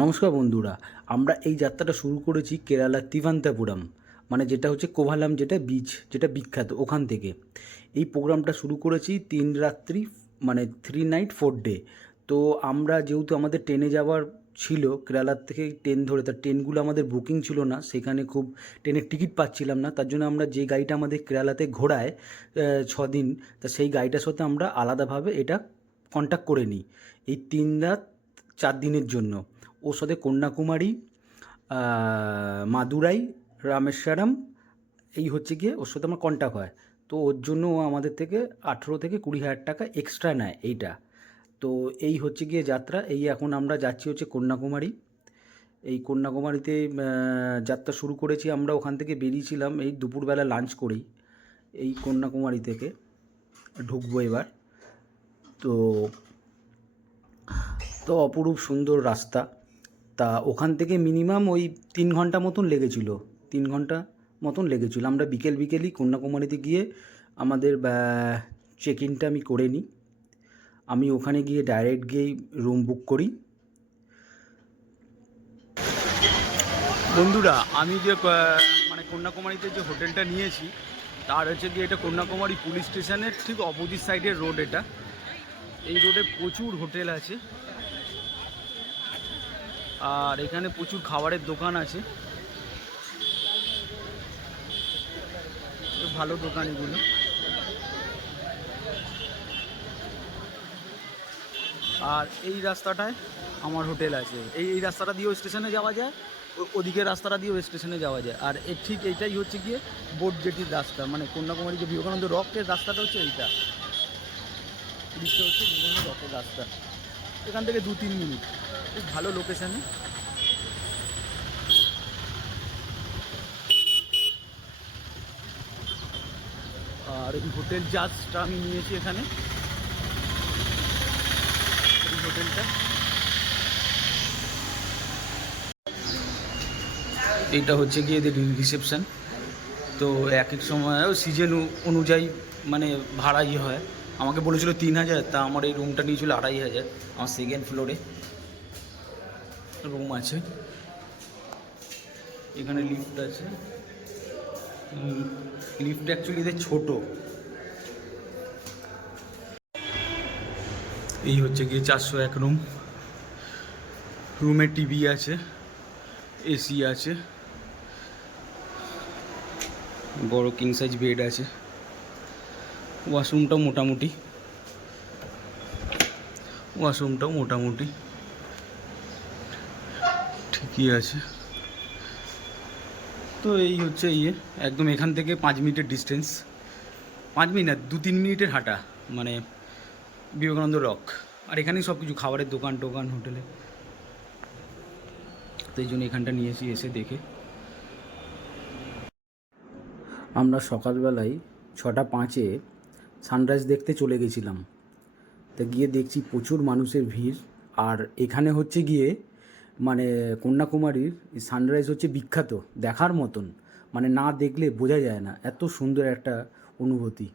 নমস্কার বন্ধুরা, আমরা এই যাত্রাটা শুরু করেছি কেরালার তিভান্তাপুরম, মানে যেটা হচ্ছে কোভালাম, যেটা বিচ, যেটা বিখ্যাত ওখান থেকে। এই প্রোগ্রামটা শুরু করেছি 3 রাত্রি, মানে 3 নাইট 4 ডে। তো আমরা যেহেতু আমাদের ট্রেনে যাওয়ার ছিল, কেরালার থেকে ট্রেন ধরে, তার ট্রেনগুলো আমাদের বুকিং ছিল না, সেখানে খুব ট্রেনের টিকিট পাচ্ছিলাম না। তার জন্য আমরা যে গাড়িটা আমাদের কেরালাতে ঘোরায় 6 দিন, তা সেই গাড়িটার সাথে আমরা আলাদাভাবে এটা কন্ট্যাক্ট করে নিই এই 3 রাত 4 দিনের জন্য। ওর সাথে কন্যাকুমারী, মাদুরাই, রামেশ্বরম, এই হচ্ছে গিয়ে ওর সাথে আমার কন্ট্যাক্ট হয়। তো ওর জন্য ও আমাদের থেকে 18 থেকে 20 হাজার টাকা এক্সট্রা নেয় এইটা। তো এই হচ্ছে গিয়ে যাত্রা। এই এখন আমরা যাচ্ছি হচ্ছে কন্যাকুমারী। এই কন্যাকুমারীতে যাত্রা শুরু করেছি আমরা। ওখান থেকে বেরিয়েছিলাম এই দুপুরবেলা লাঞ্চ করেই। এই কন্যাকুমারী থেকে ঢুকবো এবার। তো তো অপরূপ সুন্দর রাস্তা। তা ওখান থেকে মিনিমাম ওই 3 ঘন্টা মতন লেগেছিল, 3 ঘন্টা মতন লেগেছিল। আমরা বিকেলই কন্যাকুমারীতে গিয়ে আমাদের চেক ইনটা আমি করে নিই। আমি ওখানে গিয়ে ডাইরেক্ট গিয়েই রুম বুক করি। বন্ধুরা, আমি যে মানে কন্যাকুমারীতে যে হোটেলটা নিয়েছি, তার হচ্ছে গিয়ে এটা কন্যাকুমারী পুলিশ স্টেশনের ঠিক অপোজিট সাইডের রোড। এটা এই রোডে প্রচুর হোটেল আছে, আর এখানে প্রচুর খাবারের দোকান আছে, ভালো দোকান এগুলো। আর এই রাস্তাটায় আমার হোটেল আছে। এই রাস্তাটা দিয়েও স্টেশনে যাওয়া যায়, ওদিকের রাস্তাটা দিয়েও স্টেশনে যাওয়া যায়। আর ঠিক এইটাই হচ্ছে গিয়ে বোট জেটির রাস্তা, মানে কন্যাকুমারী যে বিবেকানন্দ রকের রাস্তাটা হচ্ছে এইটা, দিকটা হচ্ছে বিবেকানন্দ রকের রাস্তা। এখান থেকে 2-3 মিনিট, খুব ভালো লোকেশানে। আর এই হোটেল জাজটা আমি নিয়েছি এখানে, এই হোটেলটা। এইটা হচ্ছে গিয়ে এদের রিসেপশান। তো এক এক সময় সিজন অনুযায়ী মানে ভাড়াই হয়। আমাকে বলেছিল 3,000, তা আমার এই রুমটা নিয়েছিল 2,500। আমার সেকেন্ড ফ্লোরে রুম আছে। এখানে লিফট আছে। লিফট অ্যাকচুয়ালি এদের ছোটো। এই হচ্ছে গিয়ে 401 রুম। রুমে টিভি আছে, এসি আছে, বড় কিং সাইজ বেড আছে। ওয়াশরুমটাও মোটামুটি ঠিকই আছে। তো এই হচ্ছে একদম এখান থেকে 5 মিনিটের ডিস্টেন্স, 5 মিনিট না, 2-3 মিনিটের হাঁটা, মানে বিবেকানন্দ রক। আর এখানেই সব কিছু খাবারের দোকান হোটেলে। তো এই জন্য এখানটা নিয়েছি এসে দেখে। আমরা সকালবেলায় 6:05-এ সানরাইজ দেখতে চলে গেছিলাম। তা গিয়ে দেখছি প্রচুর মানুষের ভিড়। আর এখানে হচ্ছে গিয়ে মানে কন্যাকুমারীর সানরাইজ হচ্ছে বিখ্যাত, দেখার মতন, মানে না দেখলে বোঝা যায় না, এত সুন্দর একটা অনুভূতি।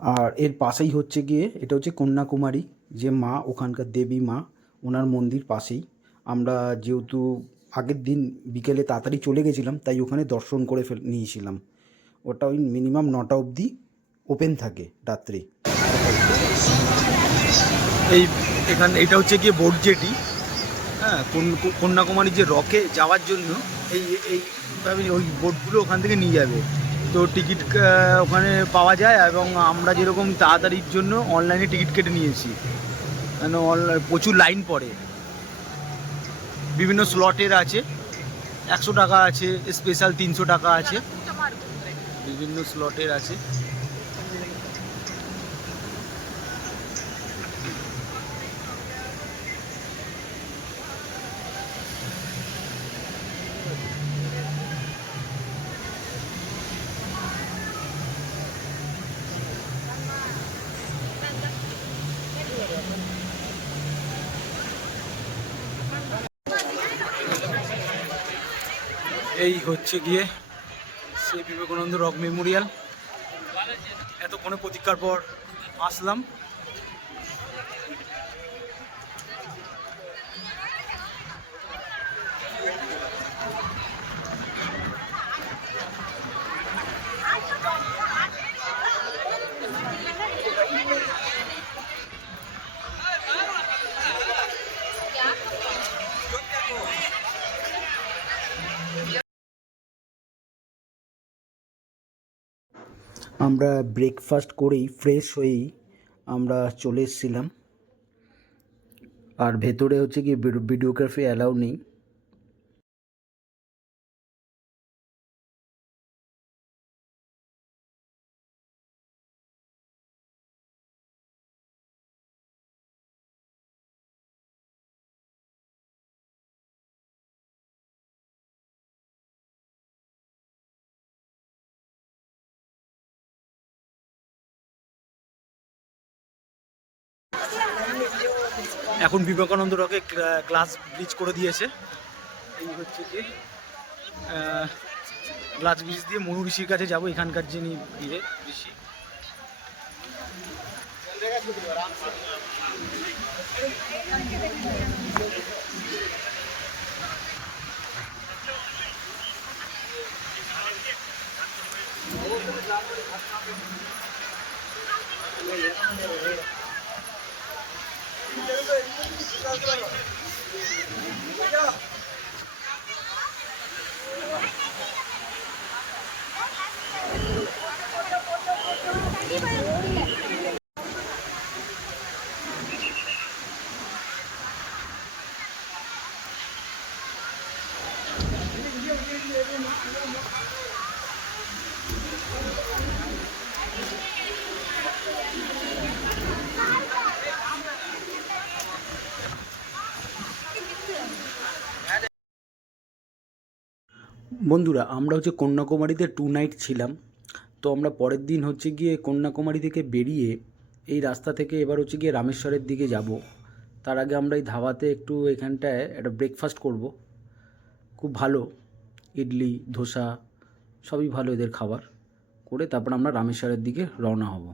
আর এর পাশেই হচ্ছে গিয়ে এটা হচ্ছে কন্যাকুমারী, যে মা, ওখানকার দেবী মা, ওনার মন্দির পাশেই। আমরা যেহেতু আগের দিন বিকেলে তাড়াতাড়ি চলে গেছিলাম, তাই ওখানে দর্শন করে নিয়েছিলাম। ওটা ওই মিনিমাম 9টা অবধি ওপেন থাকে রাত্রে। এটা হচ্ছে গিয়ে বোট জেটি। হ্যাঁ, কন্যাকুমারী যে রকে যাওয়ার জন্য ওই বোটগুলো ওখান থেকে নিয়ে যাবে। তো টিকিট ওখানে পাওয়া যায়, এবং আমরা যেরকম তাড়াতাড়ির জন্য অনলাইনে টিকিট কেটে নিয়েছি, কেন প্রচুর লাইন পড়ে। বিভিন্ন স্লটের আছে, 100 টাকা আছে, স্পেশাল 300 টাকা আছে, বিভিন্ন স্লটের আছে। এই হচ্ছে গিয়ে সেই বিবেকানন্দ রক মেমোরিয়াল। এতক্ষণে প্রতীক্ষার পর আসলাম। আমরা ব্রেকফাস্ট করেই ফ্রেশ হয়েই আমরা চলে এসেছিলাম। আর ভেতরে হচ্ছে কি ভিডিওগ্রাফি অ্যালাউ নেই। এখন বিবেকানন্দ রকে গ্লাস ব্রিজ করে দিয়েছে। এই হচ্ছে কি গ্লাস ব্রিজ দিয়ে মনু ঋষির কাছে যাবো, এখানকার যিনি ইয়ে ঋষি। বন্ধুরা, আমরা হচ্ছে কন্যাকুমারীতে 2 নাইট ছিলাম। তো আমরা পরের দিন হচ্ছে গিয়ে কন্যাকুমারী থেকে বেরিয়ে এই রাস্তা থেকে এবার হচ্ছে গিয়ে রামেশ্বরের দিকে যাব। তার আগে আমরা এই ধাবাতে একটু এখানটায় একটা ব্রেকফাস্ট করব। খুব ভালো, ইডলি ধোসা সবই ভালো এদের খাবার। করে তারপর আমরা রামেশ্বরের দিকে রওনা হব।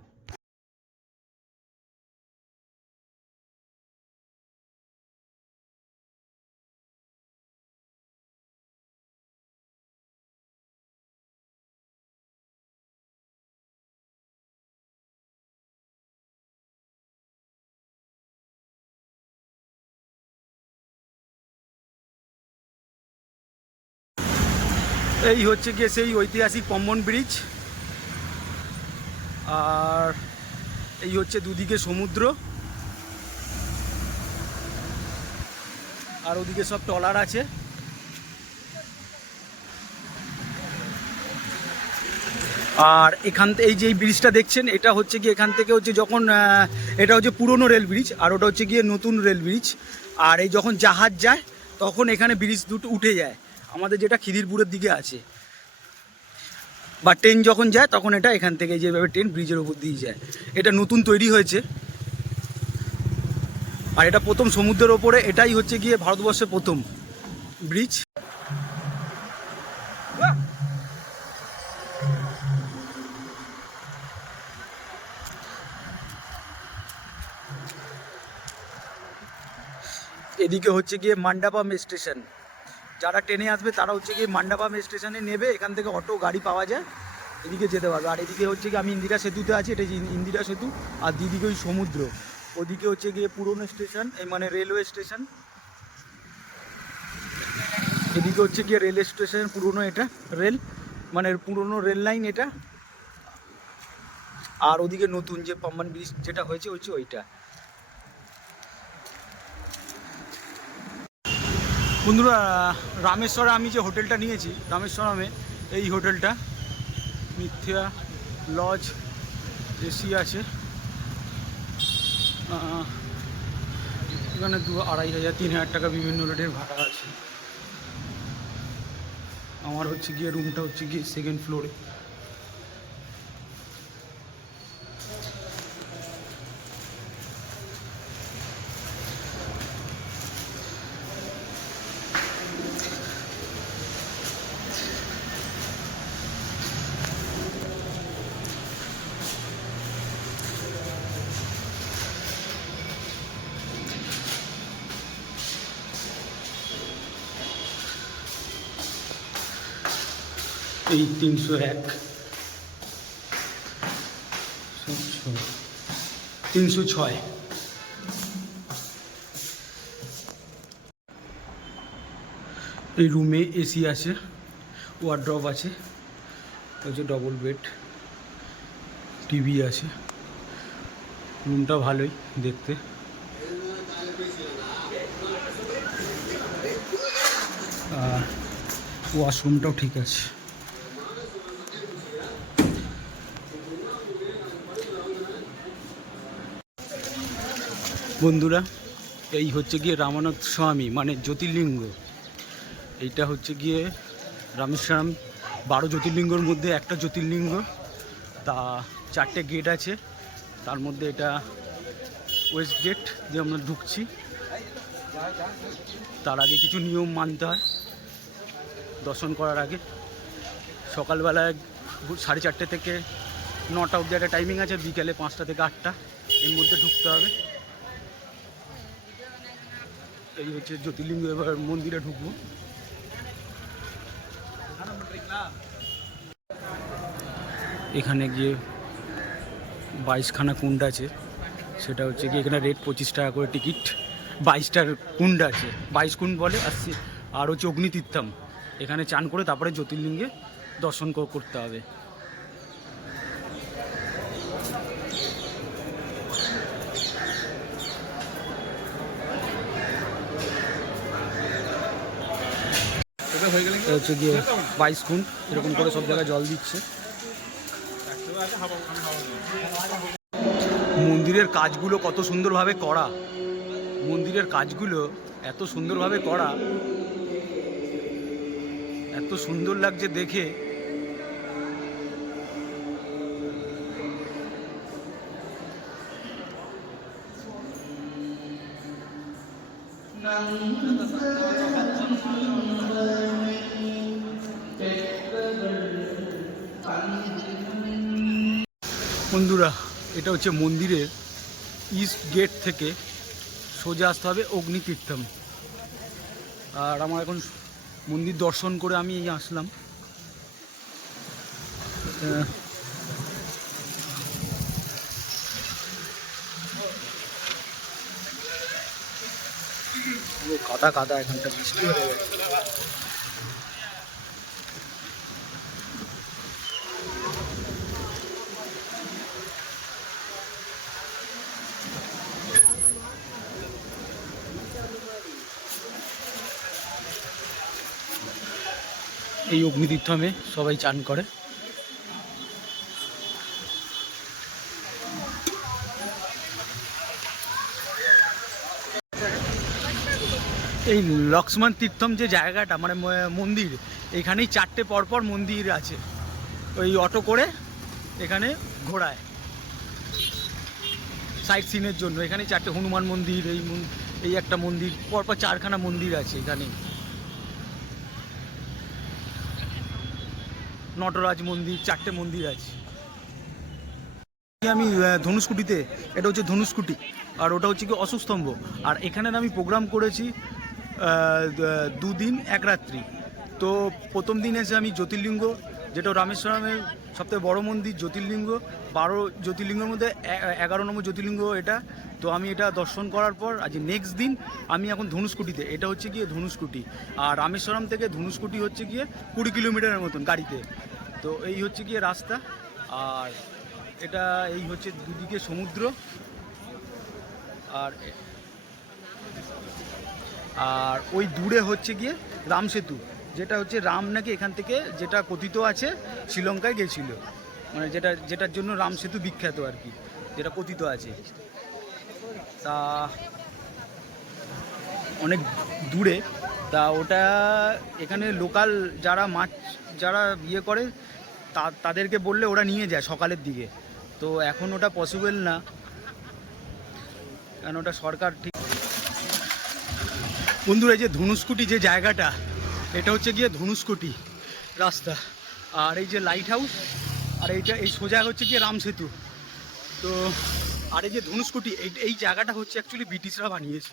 এই হচ্ছে গিয়ে সেই ঐতিহাসিক পম্বন ব্রিজ। আর এই হচ্ছে দুদিকে সমুদ্র, আর ওদিকে সব ট্রলার আছে। আর এই যে ব্রিজটা দেখছেন, এটা হচ্ছে গিয়ে এখান থেকে হচ্ছে যখন এটা হচ্ছে পুরনো রেল ব্রিজ, আর ওটা হচ্ছে গিয়ে নতুন রেল ব্রিজ। আর এই যখন জাহাজ যায় তখন এখানে ব্রিজ দুটো উঠে যায়, আমাদের যেটা খিদিরপুরের দিকে আছে। বা ট্রেন যখন যায় তখন এটা এখান থেকে যেভাবে ট্রেন ব্রিজের উপর দিয়ে যায়। এটা নতুন তৈরি হয়েছে। আর এটা প্রথম সমুদ্রের ওপরে, এটাই হচ্ছে গিয়ে ভারতবর্ষের প্রথম ব্রিজ। এদিকে হচ্ছে গিয়ে মান্ডাপাম স্টেশন। যারা ট্রেনে আসবে তারা হচ্ছে গিয়ে মান্ডাপাম স্টেশনে নেবে, এখান থেকে অটো গাড়ি পাওয়া যায়, এদিকে যেতে পারবে। আর এদিকে হচ্ছে গিয়ে আমি ইন্দিরা সেতুতে আছি, এটা ইন্দিরা সেতু। আর দিদিকে ওই সমুদ্র, ওদিকে হচ্ছে গিয়ে পুরনো স্টেশন, এই মানে রেলওয়ে স্টেশন। এদিকে হচ্ছে গিয়ে রেল স্টেশন পুরনো, এটা রেল মানে পুরনো রেল লাইন এটা। আর ওদিকে নতুন যে পাম্বান ব্রিজ যেটা হয়েছে হচ্ছে ওইটা। বন্ধুরা, রামেশ্বরে আমি যে হোটেলটা নিয়েছি, রামেশ্বরমে এই হোটেলটা মিথ্যা লজ, এসি আছে। এখানে 2,000, 3,000 টাকা বিভিন্ন রেটের ভাড়া আছে। আমার হচ্ছে গিয়ে রুমটা হচ্ছে গিয়ে 2nd ফ্লোরে। এই 301, 306। এই রুমে এসি আছে, ওয়ার্ড্রপ আছে, হচ্ছে ডবল বেড। টিভি আছে, রুমটা ভালোই দেখতে। ওয়াশরুমটাও ঠিক আছে। বন্ধুরা, এই হচ্ছে গিয়ে রামানাথ স্বামী মানে জ্যোতির্লিঙ্গ। এইটা হচ্ছে গিয়ে রামেশ্বরম 12 জ্যোতির্লিঙ্গর মধ্যে একটা জ্যোতির্লিঙ্গ। তা 4টে গেট আছে, তার মধ্যে এটা ওয়েস্ট গেট দিয়ে আমরা ঢুকছি। তার আগে কিছু নিয়ম মানতে হয় দর্শন করার আগে। সকালবেলায় 4:30 থেকে 9টা অবধি একটা টাইমিং আছে, বিকেলে 5টা থেকে 8টা এর মধ্যে ঢুকতে হবে। এই হচ্ছে জ্যোতির্লিঙ্গ। এবার মন্দিরে ঢুকবো। এখানে গিয়ে 22খানা কুণ্ড আছে, সেটা হচ্ছে গিয়ে এখানে রেট 25 টাকা করে টিকিট। 22টার কুণ্ড আছে, 22 কুণ্ড বলে। আর হচ্ছে অগ্নিতীর্থম, এখানে চান করে তারপরে জ্যোতির্লিঙ্গে দর্শন করতে হবে। হচ্ছে গিয়ে 22 কুণ্ড, এরকম করে সব জায়গায় জল দিচ্ছে। মন্দিরের কাজগুলো কত সুন্দরভাবে করা, মন্দিরের কাজগুলো এত সুন্দরভাবে করা, এত সুন্দর লাগছে দেখে। বন্ধুরা, এটা হচ্ছে মন্দিরের ইস্ট গেট থেকে সোজা আসতে হবে অগ্নিতীর্থম। আর আমার এখন মন্দির দর্শন করে আমি আসলাম। কাদা কাদা, এখানটা বৃষ্টি হয়ে গেছে। এই অগ্নিতীর্থমে সবাই চান করে। এই লক্ষ্মণ তীর্থম যে জায়গাটা মানে মন্দির, এখানেই 4টে পরপর মন্দির আছে। ওই অটো করে এখানে ঘোরায় সাইট সিনের জন্য। এখানে 4টে হনুমান মন্দির, এই একটা মন্দির, পরপর 4খানা মন্দির আছে এখানে। নটরাজ মন্দির, 4টে মন্দির আছে। আমি ধনুষ্কুটিতে, এটা হচ্ছে ধনুষ্কুটি, আর ওটা হচ্ছে কি অশোকস্তম্ভ। আর এখানের আমি প্রোগ্রাম করেছি 2 দিন 1 রাত্রি। তো প্রথম দিন এসে আমি জ্যোতির্লিঙ্গ, যেটা রামেশ্বরমের সবথেকে বড় মন্দির জ্যোতির্লিঙ্গ, 12 জ্যোতির্লিঙ্গের মধ্যে 11 নম্বর জ্যোতির্লিঙ্গ এটা। তো আমি এটা দর্শন করার পর আজ নেক্সট দিন আমি এখন ধনুষ্কুটিতে। এটা হচ্ছে গিয়ে ধনুষ্কুটি, আর রামেশ্বরম থেকে ধনুষ্কুটি হচ্ছে গিয়ে 20 কিলোমিটারের মতন গাড়িতে। তো এই হচ্ছে গিয়ে রাস্তা। আর এটা এই হচ্ছে দুদিকে সমুদ্র। আর ওই দূরে হচ্ছে গিয়ে রাম সেতু, যেটা হচ্ছে রাম নাকি এখান থেকে, যেটা কথিত আছে শ্রীলঙ্কায় গেছিল, মানে যেটার জন্য রাম সেতু বিখ্যাত আর কি, যেটা কথিত আছে। তা অনেক দূরে। তা ওটা এখানে লোকাল যারা ইয়ে করে তাদেরকে বললে ওরা নিয়ে যায় সকালের দিকে। তো এখন ওটা পসিবল না, কারণ ওটা সরকার ঠিক। বন্ধুরা, এই যে ধনুষ্কুটি যে জায়গাটা, এটা হচ্ছে গিয়ে ধনুষ্কুটি রাস্তা। আর এই যে লাইট হাউস, আর এই সোজা হচ্ছে গিয়ে রাম সেতু। তো আর এই যে ধনুষ্কুটি, এই জায়গাটা হচ্ছে অ্যাকচুয়ালি ব্রিটিশরা বানিয়েছে।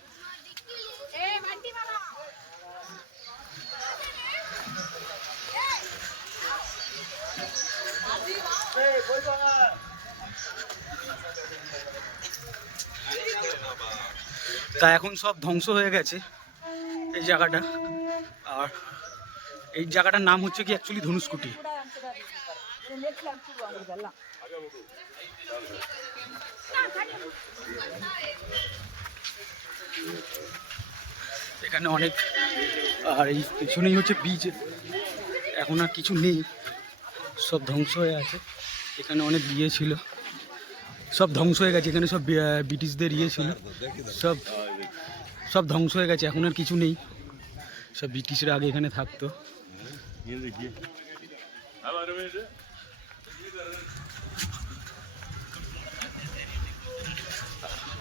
তা এখন সব ধ্বংস হয়ে গেছে এই জায়গাটা। আর এই জায়গাটার নাম হচ্ছে কি অ্যাকচুয়ালি ধনুষ্কুটি। এখানে অনেক, আর এই পিছনেই হচ্ছে বীজ। এখন আর কিছু নেই, সব ধ্বংস হয়ে আছে। এখানে অনেক ইয়ে ছিল, সব ধ্বংস হয়ে গেছে। এখানে সব ব্রিটিশদের ইয়ে ছিল, সব সব ধ্বংস হয়ে গেছে। এখন আর কিছু নেই, সব ব্রিটিশরা আগে এখানে থাকতো।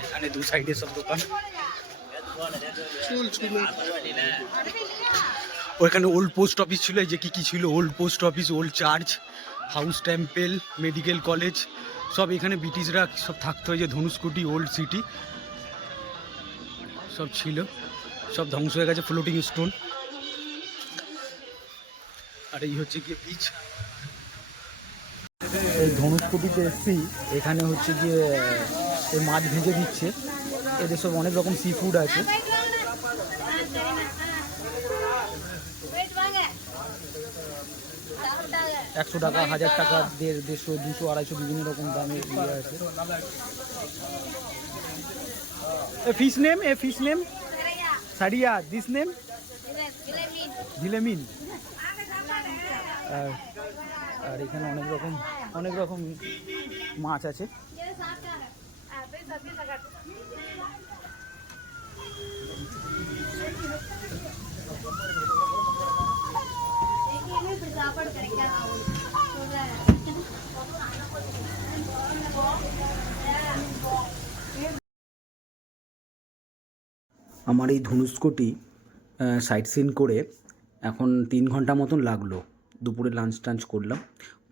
এখানে দু সাইডে সব দোকান। ওইখানে ওল্ড পোস্ট অফিস ছিল, এই যে কি ছিল, old post office, old church house, temple, medical college, সব এখানে ব্রিটিশরা সব থাকতো। এই যে ধনুষকোটি ওল্ড সিটি সব ছিল, সব ধ্বংস হয়ে গেছে। Floating stone. আর এই হচ্ছে গিয়ে বিচ। এই ধনুষকোটিতে এসছি, এখানে হচ্ছে গিয়ে এই মাছ ভেজে দিচ্ছে। এদের সব অনেক রকম সি ফুড আছে। 100 টাকা, 1000 টাকা, 150, 200, 250 বিভিন্ন রকম দামের ইয়ে আছে। ফিশ নেম সারিয়া, দিস নেম ঝিলেমিন। আর এখানে অনেক রকম মাছ আছে। আমার এই ধনুষকোটি সাইট সিন করে এখন 3 ঘন্টা মতন লাগলো। দুপুরে লাঞ্চ টাঞ্চ করলাম,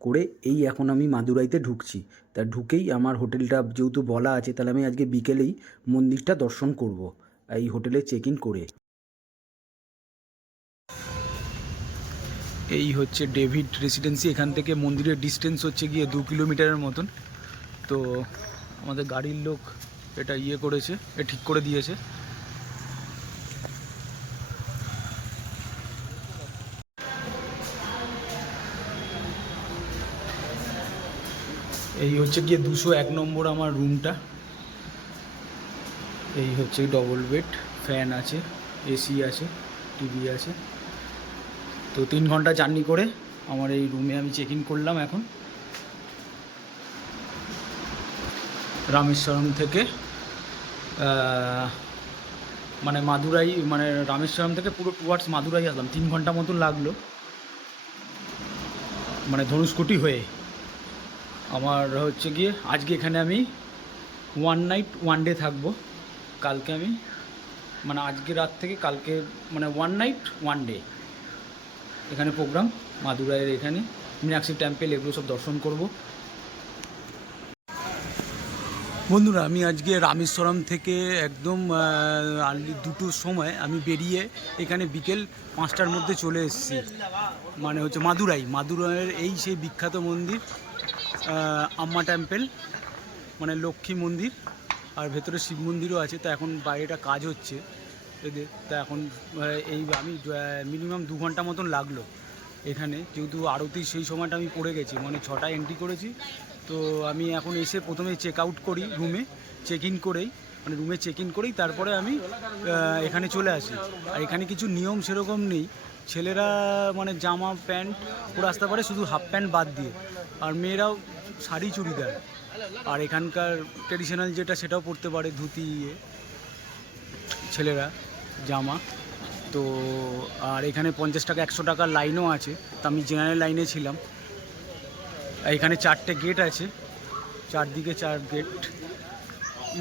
করে এই এখন আমি মাদুরাইতে ঢুকছি। তা ঢুকেই আমার হোটেলটা যেহেতু বলা আছে, তাহলে আমি আজকে বিকেলেই মন্দিরটা দর্শন করব এই হোটেলে চেক ইন করে। এই হচ্ছে ডেভিড রেসিডেন্সি। এখান থেকে মন্দিরের ডিস্টেন্স হচ্ছে গিয়ে 2 কিলোমিটারের মতন। তো আমাদের গাড়ির লোক এটা ইয়ে করেছে, ঠিক করে দিয়েছে। এই হচ্ছে গিয়ে 201 নম্বর আমার রুমটা। এই হচ্ছে ডবল বেড, ফ্যান আছে, এসি আছে, টিভি আছে। তো 3 ঘন্টা জার্নি করে আমার এই রুমে আমি চেক ইন করলাম। এখন রামেশ্বরম থেকে মানে মাদুরাই, মানে রামেশ্বরম থেকে পুরো টুয়ার্ডস মাদুরাই আসলাম। 3 ঘন্টা মতন লাগলো, মানে ধনুষকোটি হয়ে। আমার হচ্ছে গিয়ে আজকে এখানে আমি 1 নাইট 1 ডে থাকবো। কালকে আমি, মানে আজকে রাত থেকে কালকে, মানে 1 নাইট 1 ডে এখানে প্রোগ্রাম। মাদুরাইয়ের এখানে মীনাক্ষী টেম্পেল এগুলো সব দর্শন করব। বন্ধুরা, আমি আজকে রামেশ্বরম থেকে একদম আর্লি 2টোর সময় আমি বেরিয়ে এখানে বিকেল 5টার মধ্যে চলে এসেছি। মানে হচ্ছে মাদুরাইয়ের এই সেই বিখ্যাত মন্দির আম্মা টেম্পেল, মানে লক্ষ্মী মন্দির, আর ভেতরে শিব মন্দিরও আছে। তা এখন বাইরেটা কাজ হচ্ছে এদের। তা এখন এই আমি মিনিমাম 2 ঘন্টা মতন লাগলো এখানে, যেহেতু আরতি সেই সময়টা আমি পড়ে গেছি, মানে 6টায় এন্ট্রি করেছি। তো আমি এখন এসে প্রথমে চেক আউট করি রুমে, চেক ইন করেই, মানে রুমে চেক ইন করেই তারপরে আমি এখানে চলে আসি। আর এখানে কিছু নিয়ম সেরকম নেই, ছেলেরা মানে জামা প্যান্ট পরে আসতে পারে, শুধু হাফ প্যান্ট বাদ দিয়ে। আর মেয়েরাও শাড়ি চুড়িদার, আর এখানকার ট্রেডিশনাল যেটা সেটাও পরতে পারে, ধুতি, ছেলেরা জামা। তো আর এখানে 50 টাকা 100 টাকার লাইনও আছে। তো আমি জেনারেল লাইনে ছিলাম। এখানে 4টে গেট আছে, চারদিকে 4 gate,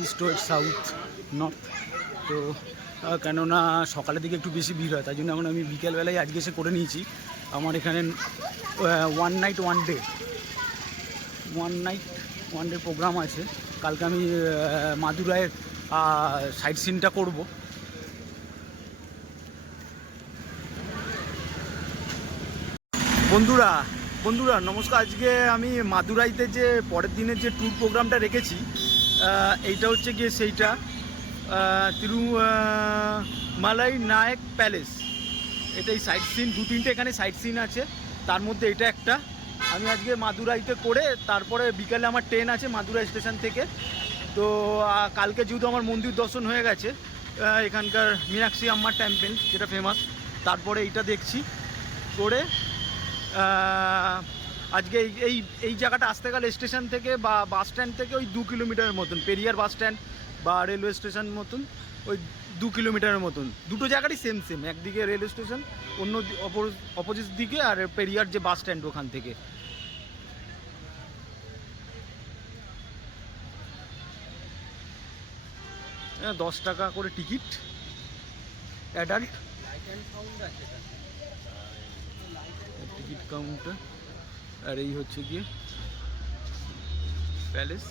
east, west, south, north. তো কেননা সকালের দিকে একটু বেশি ভিড় হয়, তাই জন্য এখন আমি বিকেলবেলায় আজকে এসে করে নিয়েছি। আমার এখানে 1 নাইট 1 ডে প্রোগ্রাম আছে। কালকে আমি মাদুরাইয়ের সাইট সিনটা করব। বন্ধুরা নমস্কার। আজকে আমি মাদুরাইতে যে পরের দিনের যে ট্যুর প্রোগ্রামটা রেখেছি, এইটা হচ্ছে গিয়ে সেইটা তিরুমালাই নায়ক প্যালেস। এটাই সাইট সিন, 2-3টে এখানে সাইট সিন আছে, তার মধ্যে এটা একটা। আমি আজকে মাদুরাইতে করে তারপরে বিকালে আমার ট্রেন আছে মাদুরাই স্টেশন থেকে। তো কালকে যেহেতু আমার মন্দির দর্শন হয়ে গেছে, এখানকার মীনাক্ষী আম্মার টেম্পল যেটা ফেমাস, তারপরে এইটা দেখছি করে আজকে এই এই জায়গাটা আসতে গেলে স্টেশন থেকে বা বাস স্ট্যান্ড থেকে ওই 2 কিলোমিটারের মতন, পেরিয়ার বাস স্ট্যান্ড বা রেলওয়ে স্টেশন মতন ওই 2 কিলোমিটারের মতন। দুটো জায়গারই সেম সেম, একদিকে রেলওয়ে স্টেশন, অন্য অপোজিট দিকে আর পেরিয়ার যে বাস স্ট্যান্ড ওখান থেকে। 10 টাকা করে টিকিট অ্যাডাল্ট, টিকিট কাউন্টার। আর এই হচ্ছে গিয়ে প্যালেস।